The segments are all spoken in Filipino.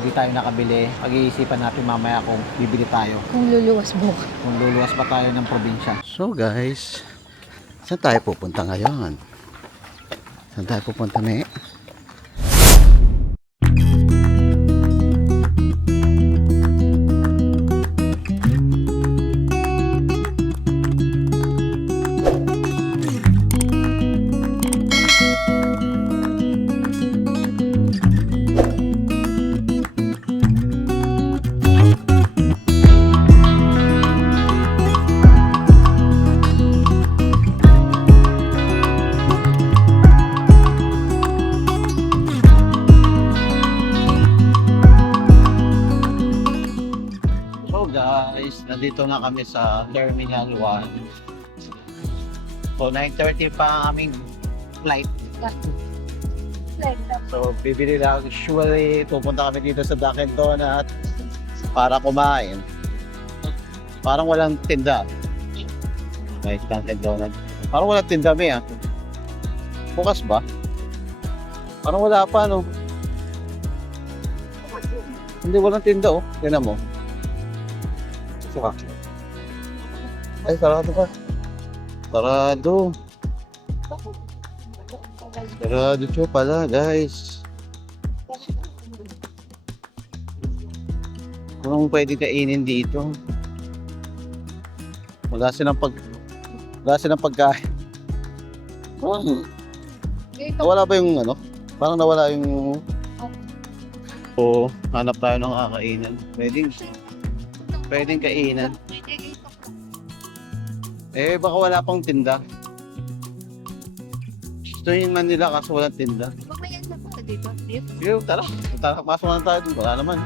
hindi tayo nakabili. Pag-iisipan natin mamaya kung bibili tayo. Kung luluwas bukas. Kung luluwas pa tayo ng probinsya. So guys, saan tayo pupunta ngayon? Saan tayo pupunta, me? Guys, nandito na kami sa Terminal 1. So 9:30 pa ang aming flight. So bibili lang. Usually pupunta kami dito sa Dunkin' Donuts para kumain. Parang walang tinda. Guys, Dunkin' Donuts. Parang walang tinda, may bukas ba? Parang wala pa, no? Hindi, walang tinda, oh. Tignan mo. Suka. Ay, sarado pa. Sarado. Sarado siya pala, guys. Anong pwede kainin dito? Wala silang pagkain. Nawala ba yung ano? Parang nawala yung... Oo, hanap tayo ng kakainan. Pwedeng kainan. Eh, baka wala pang tinda. Gusto yun man nila kaso walang tinda. Mamaya na punta dito. Sige, tara. Pasok na tayo dun. Wala naman.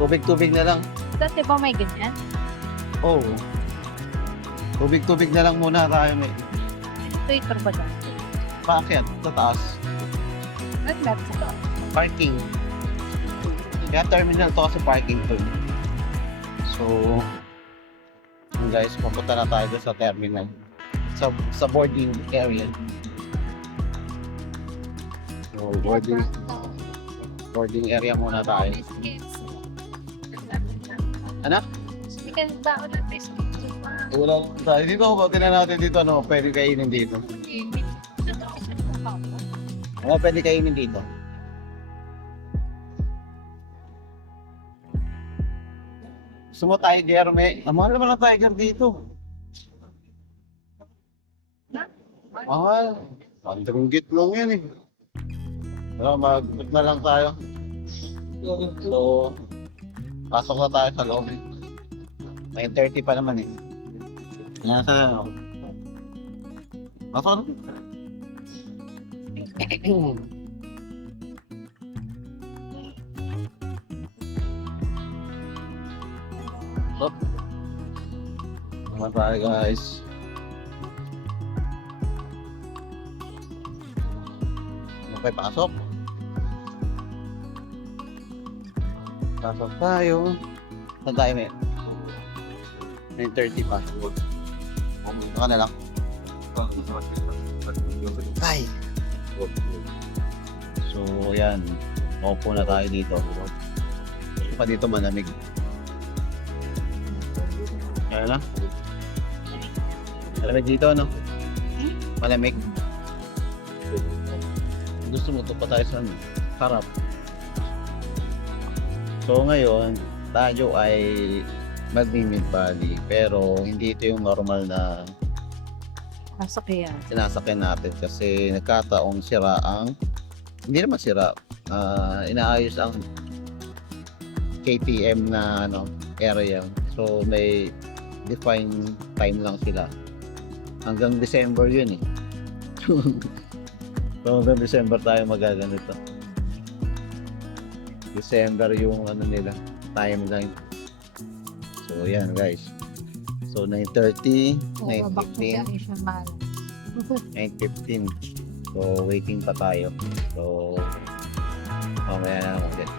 Tubig-tubig na lang. Dati ba may ganyan? Oo. Tubig-tubig na lang muna tayo. Twitter ba dyan? Paakyat, sa taas. Nag-lab sa Parking. Kaya terminal to kasi parking to. So, yun guys, pupunta na tayo sa terminal. Sa boarding area. So, boarding area muna tayo. Ano? Because baon ng biscuit. Wala tayo dito. Tingnan natin dito ano, pwede kainin dito. Ano pwede kainin dito? Gusto mo tiger, may? Mahal naman ang tiger dito. Mahal. Andringgit lang yan eh. Pero mag-book na lang tayo. So, pasok na tayo sa loob. 9:30 pa naman eh. Nasa ano? Pasok na. Stop. Naman tayo guys. Okay, pasok. Pasok tayo. Saan tayo may? 9:30 pa. Saka na lang. Ay! So, yan. Maupo na tayo dito. Pa dito malamig. Kaya na? Malamig dito, no? Malamig. Gusto mo ito pa tayo sa harap. So ngayon, tayo ay mag-Mid Valley. Pero hindi ito yung normal na Sasakyan. sinasakyan natin. Kasi nagkataong sira ang... Hindi naman sira. Inaayos ang KTM na area. So may defined time lang sila. Hanggang December yun eh. So hanggang December tayo magaganito. December yung nila, timeline. So yan guys. So 9:30, 9:15, 9:15. So waiting pa tayo. So mamaya na lang ulit.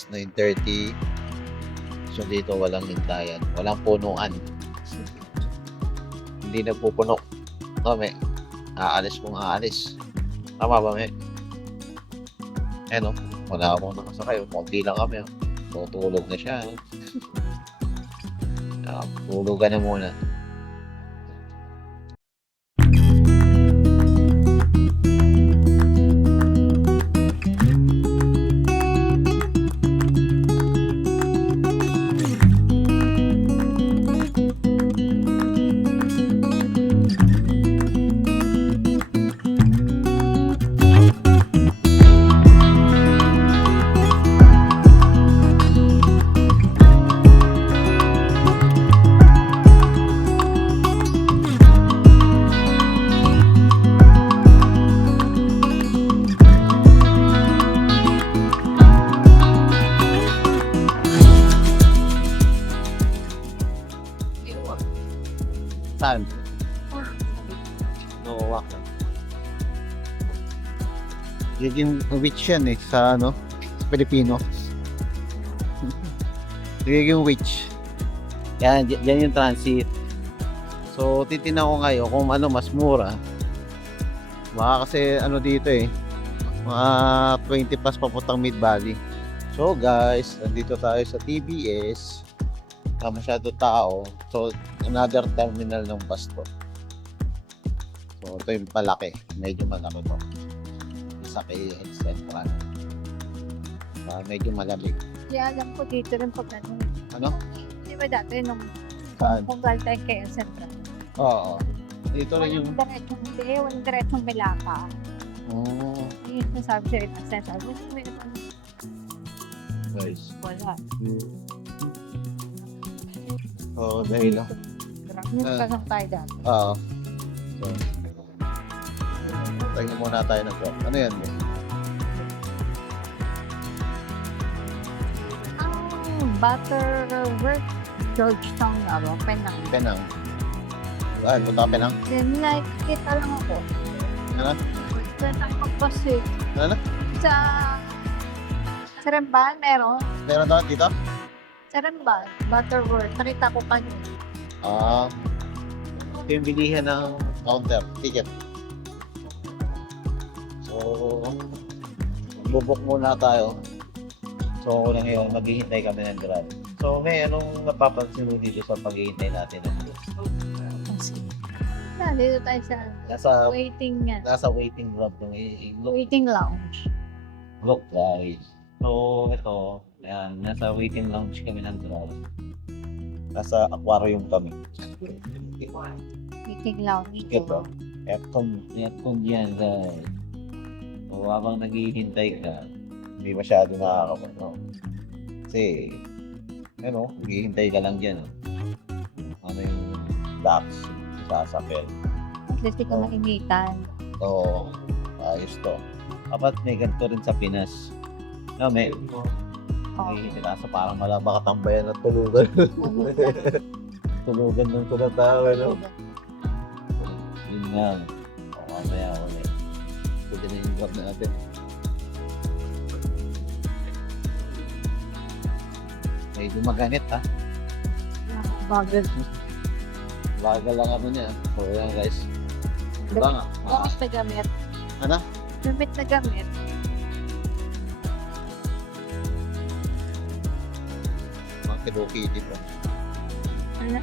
is 9:30. So dito walang hintayan. Walang punuan. Hindi nagpupuno. May aalis kung aalis. Tama ba, may? Wala akong nakasakay. Konti lang kami. Tutulog na siya. Tulugan na muna. Saan? No, walk lang. Giging witch yan sa sa Pilipino. Giging witch. Yan yung transit. So, titignan ko ngayon kung ano mas mura. Baka kasi dito mga 20 plus papuntang Mid Valley. So guys, nandito tayo sa TBS. Masyado tao. So, another terminal ng bus to. So, ito yung palaki. Medyo malaki to. Isa kay Central. Medyo malamig. Yeah, alam ko dito rin pag Ano? Di ba dati nung Saan? kung galing tayo kay Central? Oo. Dito rin yung... Walang diretsong Melaka. Oh, Yung nasabi siya rin ang Central. guys. Wala. Oo, dahil lang. Yung kasang tayo dati. Oo. So, tingnan muna tayo ng vlog. Ano yan? Butterworth, Georgetown, Penang. Penang. Punta ka Penang? Then, nakikita lang ako. Ano? Saan tayo mag-bus eh? Ano? Sa Remban, meron. Meron daw dito? Sa Remban, Butterworth. Nakita ko kanina. Ito yung bilihan ng counter, ticket. So, bubok muna tayo. So, ako lang ngayon, maghihintay kami ng Grab. So, may anong napapansin mo dito sa paghihintay natin? Dito tayo sa Nasa waiting Grab yung waiting lounge. look guys. So, ito, ayan, nasa waiting lounge kami ng Grab. Nasa aquarium kami. Waiting lounge. Ito, aircon yan guys. So, habang naghihintay ka, hindi masyado nakakapano. Kasi, maghihintay ka lang dyan. Ano yung box, sasapel. At least ikaw mainitan. So, ayos to. Dapat may ganito rin sa Pinas. May maghihintay ka sa parang malaba katambayan at tulugan. Tulugan ng tulatawa, Yun nga. Mamaya ulit. Pwede na yung grab natin. Medyo maganit ha. Bagal. Bagal lang niya. So yan guys. Diba nga? Gamit na gamit. Ano? Gamit na gamit. Mga kidoki dito. Ano?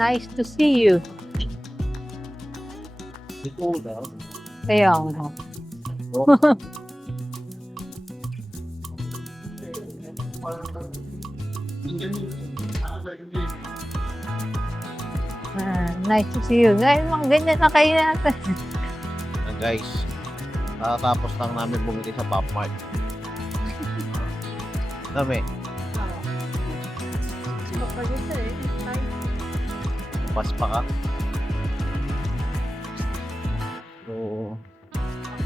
Nice to see you. Dito daw. Kaya ano. Nice to see you. Guys, mga ganyan na kayo natin. Guys, nakatapos lang namin bumili sa Pop Mart. Dami. Baka dito eh. Ay, Pas pa ka. So,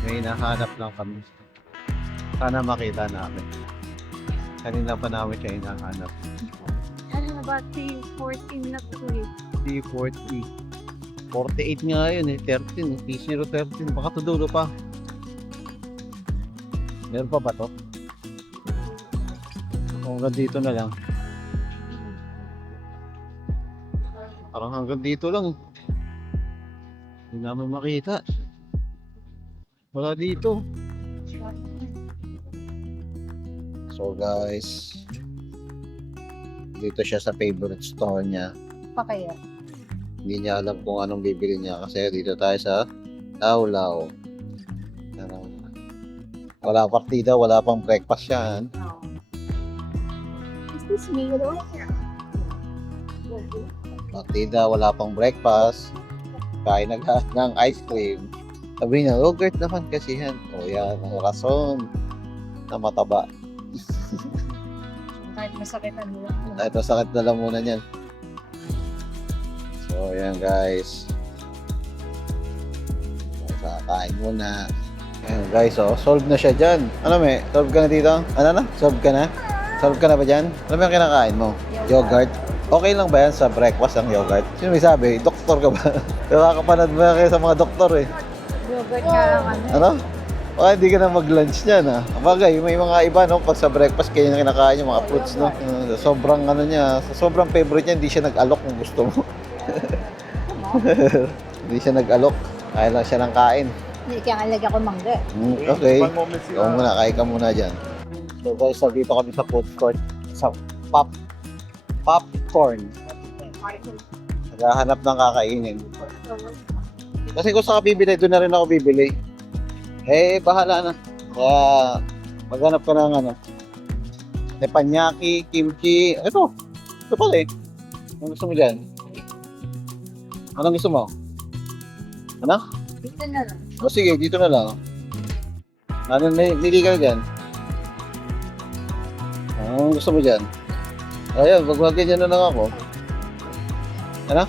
may hinahanap lang kami. Sana makita namin. Kanina pa namin siya hinahanap. ano na ba? 14 na to eh. C40. 48 nga yun eh. 13. P013. Baka to dulo pa. Meron pa ba to? Hanggang dito na lang. Parang hanggang dito lang. Hindi namin makita. Wala dito. So guys, dito siya sa favorite store niya. Pa kaya? Hindi niya alam kung anong bibili niya kasi dito tayo sa Laulaw. Wala partida, wala pang breakfast yan. Is this Milo? Partida, wala pang breakfast. Kain ng ice cream. Sabi niya, yogurt naman kasi yan. O yan, ang rason na mataba. Kahit masakit ang ulo. Kahit masakit na lang muna yan. So, yan guys. Kakain muna. Ayan guys, oh, solve na siya dyan. Ano may? Solve ka na dito? Ano na? Solve ka na? Solve ka na ba dyan? Ano ba yung kinakain mo? Yogurt. Okay lang ba yan sa breakfast ang yogurt? Sino may sabi? Doktor ka ba? Nakakapanad mo yan kayo sa mga doktor eh. Yogurt ka lang ano. Ano? Baka hindi ka na mag-lunch niyan ha. Bagay, may mga iba no, pag sa breakfast kayo na kinakain yung mga fruits no. Sa sobrang ano niya, sa sobrang favorite niya, hindi siya nag-alok kung gusto mo. Hindi siya nag-alok. Kaya lang siya ng kain. Hindi kaya alagyan ko mangga. Okay. Ikaw muna, kain ka muna dyan. So guys, dito kami sa food court. Sa popcorn. Naghahanap ng kakainin. Kasi kung saan ka bibili, doon na rin ako bibili. Eh, bahala na. Kaya, maghanap ka ng ano. Teppanyaki, kimchi. Ito. Ito pala eh. Anong gusto mo dyan? Anong gusto mo? Ano? Dito na lang. O sige, dito na lang. Ano, nili ka dyan? Anong gusto mo dyan? Ayun, magwagin dyan na lang ako. Ano?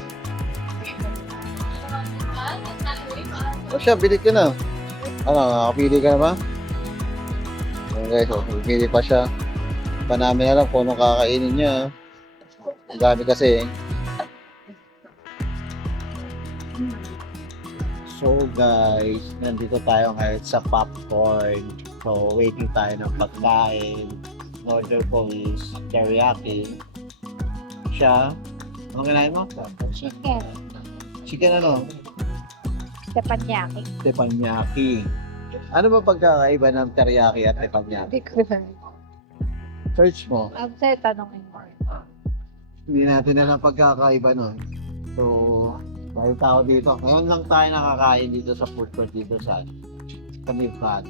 O siya, bili ka na. Ano, nakapili ka na ba? Ayan guys, pili pa siya. Pa namin alam kung anong kakainin niya. Ang dami kasi eh. So guys, nandito tayo ngayon sa popcorn. So waiting tayo ng pagkain. Order ko is teriyaki. Siya, anong kinain mo? Chicken. Chicken ano? Teppanyaki. Teppanyaki. Ano ba pagkakaiba ng teriyaki at teppanyaki? Hindi ko alam. Search mo. Ang sa'yo tanongin mo. Hindi natin alam pagkakaiba nun. So, dahil tao dito. Ngayon lang tayo nakakain dito sa food court dito sa Kamibkan.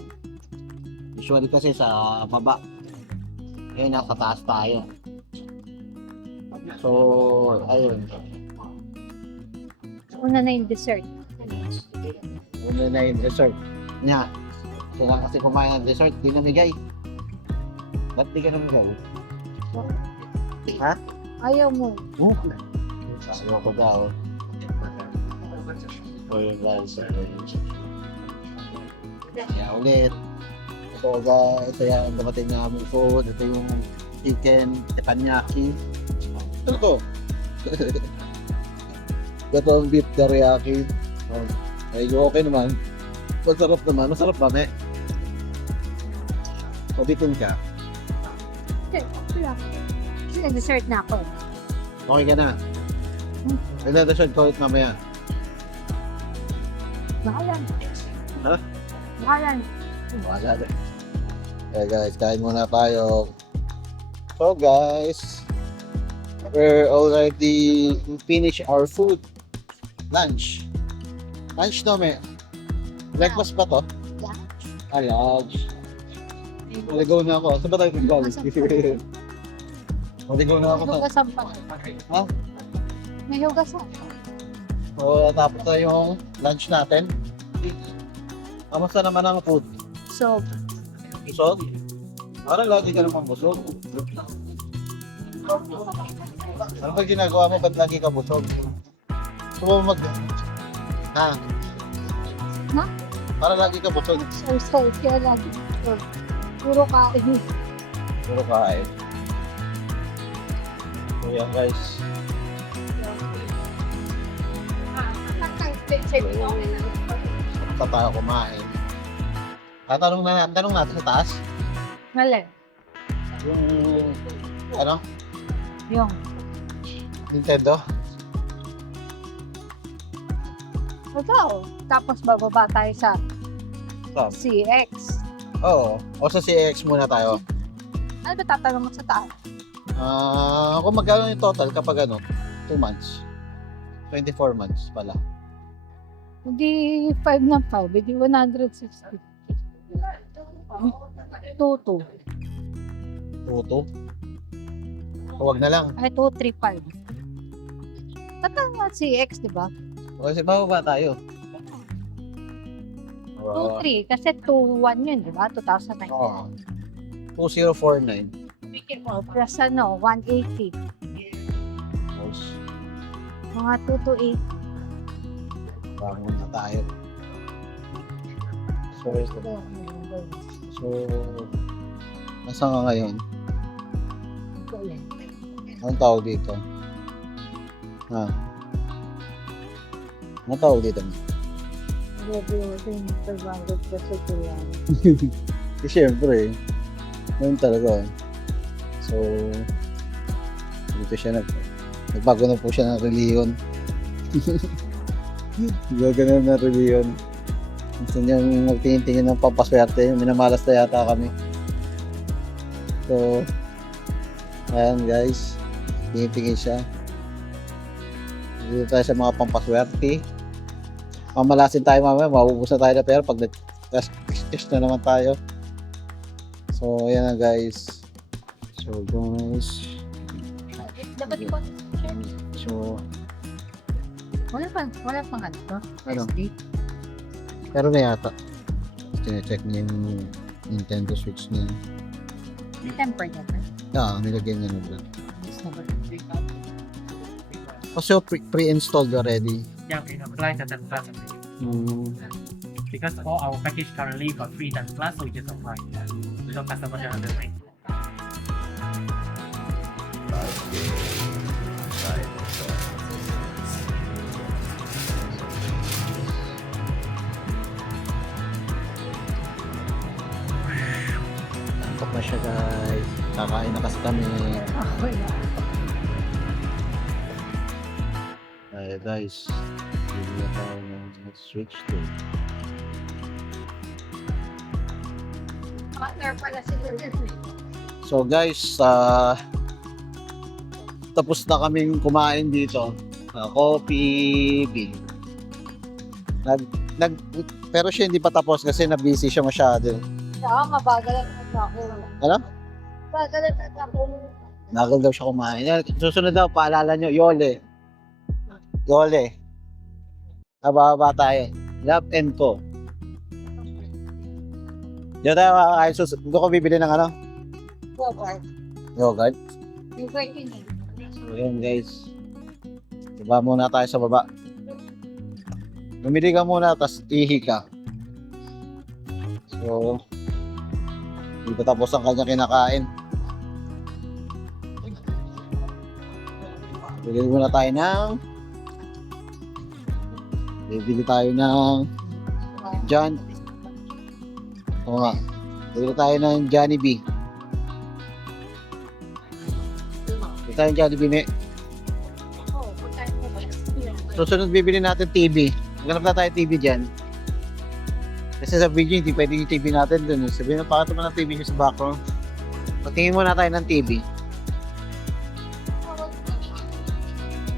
Usually kasi sa baba. Ngayon nasa taas tayo. So, ayun. Una na yung dessert. Una na yung dessert. Nya. Sila kasi kumain ng dessert, di namigay. Ba't di ka namigay? Ha? Ayaw mo. Ayaw ko daw. O yun guys. Kaya ulit. Ito guys, kaya ang dapating namin food. Ito yung chicken teppanyaki. Ano to? Ito ang beef teriyaki. Medyo okay naman. Masarap naman. Masarap ba, me? O bitin ka. Sige, dessert na ako. Okay ka na. Nagdadasyon ko ulit mamaya. Bahalan. Ha? Bahalan. Wala din. Okay guys, kain muna tayo. So guys, we're already finished our food. Lunch. Lunch no, me. Breakfast pa to? Yeah. Lunch. Maligaw na ako. Saan ba tayo galing? Maligaw na ako. May hugasan pa. Ha? May hugasan. So, tapos na yung lunch natin. Kamusta naman ang food? So, Busog? Parang lagi ka naman busog. Ano ba ginagawa mo? Ba't lagi ka busog? Gusto mo Ha? Ha? Para lagi ka busog. So, kaya lagi. Puro kain. Puro kain. So yan guys. Basta tayo kumain. Tanong natin sa taas. Mali. Yung, ano? Yung. Nintendo? Ito. Tapos bababa tayo sa Saan? CX. Oo. O sa CX muna tayo. Ano ba tatanong mo sa taas? Kung magkano yung total kapag 2 months. 24 months pala. Hindi 5 na 5. Hindi 160. 2-2. Tuto. Huwag na lang. Ay, 235. Tatang CX, di ba? Kasi bababa tayo. 2-3. Kasi 2-1 yun, di ba? 2009. Oo. 2049. Plus 180. Tapos, Mga 2 to 8. bangon na tayo. So, nasa nga ngayon? Anong tawag dito? Ha? Anong tawag dito? Kasi syempre, yun talaga. So, dito siya nagbago na po siya ng reliyon. Gagana na reliyon. Gusto niyang magtingin-tingin ng pampaswerte. Minamalas na yata kami. So, ayan guys. Tingin-tingin siya. Dito tayo sa mga pampaswerte. Mamalasin tayo mamaya. Maubos na tayo na pera pag nag-test na naman tayo. So, ayan na guys. So, guys. Dapat ikaw. So, Wala pang ano to? Ano? SD. pero na yata. Tine-check niya yung Nintendo Switch niya. May temper niya pa. Nilagyan niya na doon. This number. So, pre-installed already. Yeah, we have applied the 10 plus because all our package currently for free 10 plus, so we just apply. So customer can understand. Antok na siya guys. Kakain na kasi kami. Ay guys. Hindi na tayo ng Switch to. Partner pala si So guys, tapos na kaming kumain dito. Coffee bean. Pero siya hindi pa tapos kasi na-busy siya masyado. Mabagalan na ako. Ano? Bagalan na ako. Nagal daw siya kumain. Susunod daw, paalala nyo, Yole. Yole. Nababa tayo. Love and Co. Diyan tayo makakain. Doon ko bibili ng ano? Yogurt. Yung working eh. So yun guys. Diba muna tayo sa baba. Bumili ka muna, tapos ihi ka. So, hindi pa tapos ang kanya kinakain. Bibili muna tayo ng John. Oo nga. Bibili tayo ng Jollibee. Bibili tayo ng Jollibee. Susunod bibili natin TV. Maghanap na tayo TV dyan. Kasi sa video hindi pwede yung TV natin dun. Sabihin na pakita mo ng TV nyo sa background. Patingin muna tayo ng TV.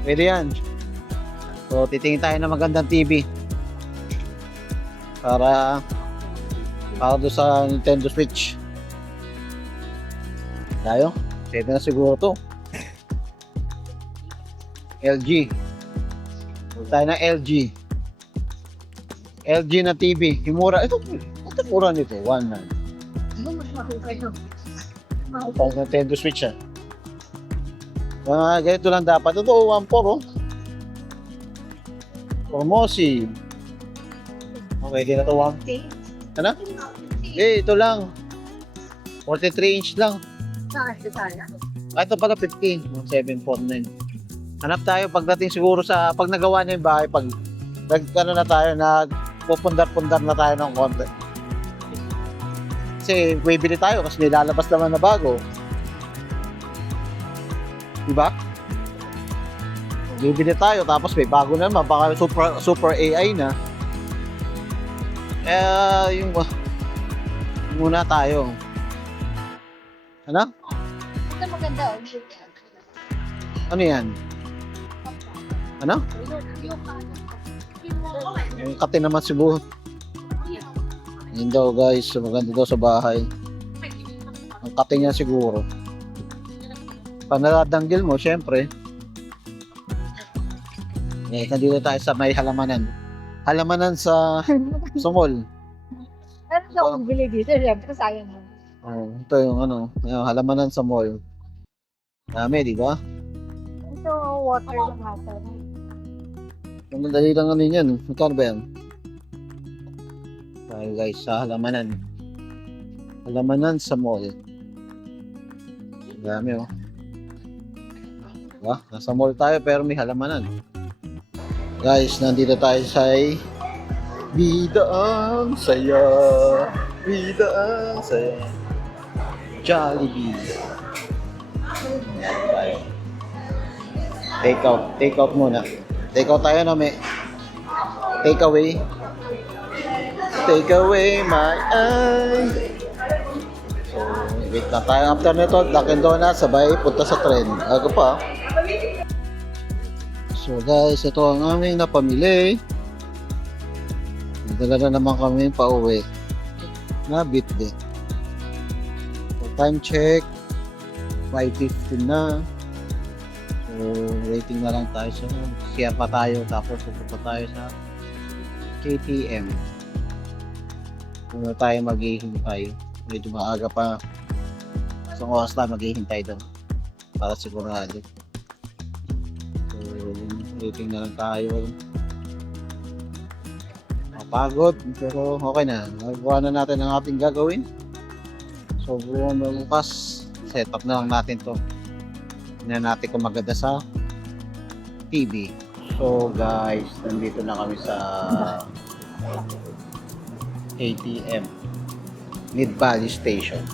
Pwede yan. So titingin tayo ng magandang TV. Para doon sa Nintendo Switch. Tayo. Pwede na siguro to. LG. Huwag tayo ng LG. LG na TV. Yung mura. Ito mura nito. 1.9. Ano mas makukay no? Pang Nintendo Switch ah. Ganito lang dapat. Ito, 1.4 oh. Formosi. Okay, di na to 1. Ano? Ito lang. 43 inch lang. Ito pala 15. 749. Hanap tayo pagdating siguro sa pag nagawa niya yung bahay, pag na tayo, nagpupundar-pundar na tayo ng konti. Kasi bibili tayo kasi nilalabas naman na bago. Diba? Bibili tayo tapos may bago naman, baka super AI na. Yung muna tayo. Ano? Ito maganda. Ano yan? Ano? Yung kate naman siguro. Yun daw guys, maganda daw sa bahay. Ang kate niya siguro. Pag nadadanggil mo, syempre. Nandito tayo sa may halamanan. Halamanan sa mall. Ano siya kung bili dito? Siyempre, sayang mo. Ito yung yung halamanan sa mall. Dami, di ba? Ito, water lang natin. Ang madali lang yan. Magkano ba yan? Tayo guys, sa halamanan. Halamanan sa mall. Dami oh. Diba? Nasa mall tayo pero may halamanan. Guys, nandito tayo sa Bida ang saya. Bida ang saya. Jollibee. Ayan tayo. Take out muna. Take out tayo na may take away. Take away my eye. So, wait lang tayo. After nito, Dunkin Donuts, sabay punta sa tren. Aga pa. So guys, ito ang aming napamili. Dala na naman kami pa uwi. Na bitbit. So, time check. 5:15 na. So, waiting na lang tayo. So, siya pa tayo. Tapos, pupunta tayo sa KTM. Kung tayo maghihintay. Medyo maaga pa. Isang oras na maghihintay doon. Para sigurado. So, waiting na lang tayo. Pagod, pero okay na. Nagawa na natin ang ating gagawin. So, bukas, setup na lang natin to. Tingnan natin kung maganda sa TV. So, guys, nandito na kami sa ATM Mid Valley Station.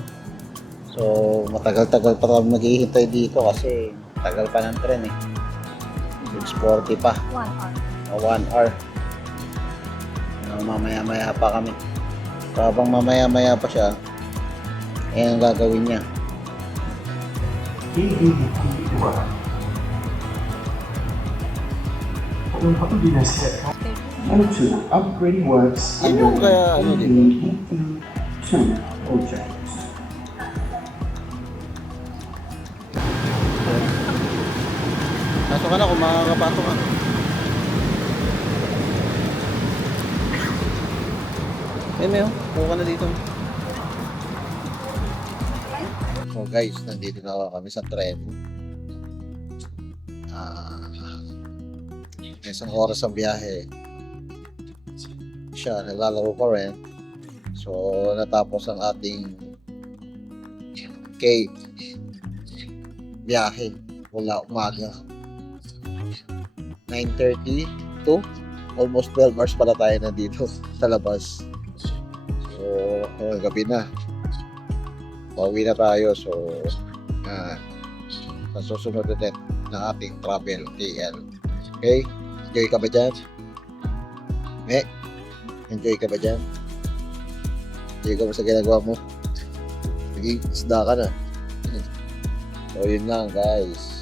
So, matagal-tagal pa kami maghihintay dito kasi tagal pa ng tren eh. 6:40 pa. 1 hour. 1 hour. Mamaya-maya pa kami. So, habang mamaya-maya pa siya, ayan ang gagawin niya. Upgrading works Ano kaya ano dito? two projects. Pasok ka na kung makakapasok ka. Mayo, puka ka na dito. So guys, nandito na kami sa tren. Isang oras ang biyahe. Siya, naglalaro pa rin. So, natapos ang ating biyahe mula umaga. 9:30 to almost 12 hours pala tayo nandito sa labas. So, gabi na. Pauwi na tayo. So, sa susunod ulit na ating travel KL. Okay? Enjoy ka ba dyan? Enjoy ka ba dyan? Enjoy ka ba sa ginagawa mo? Naging isda ka na. So, yun lang guys.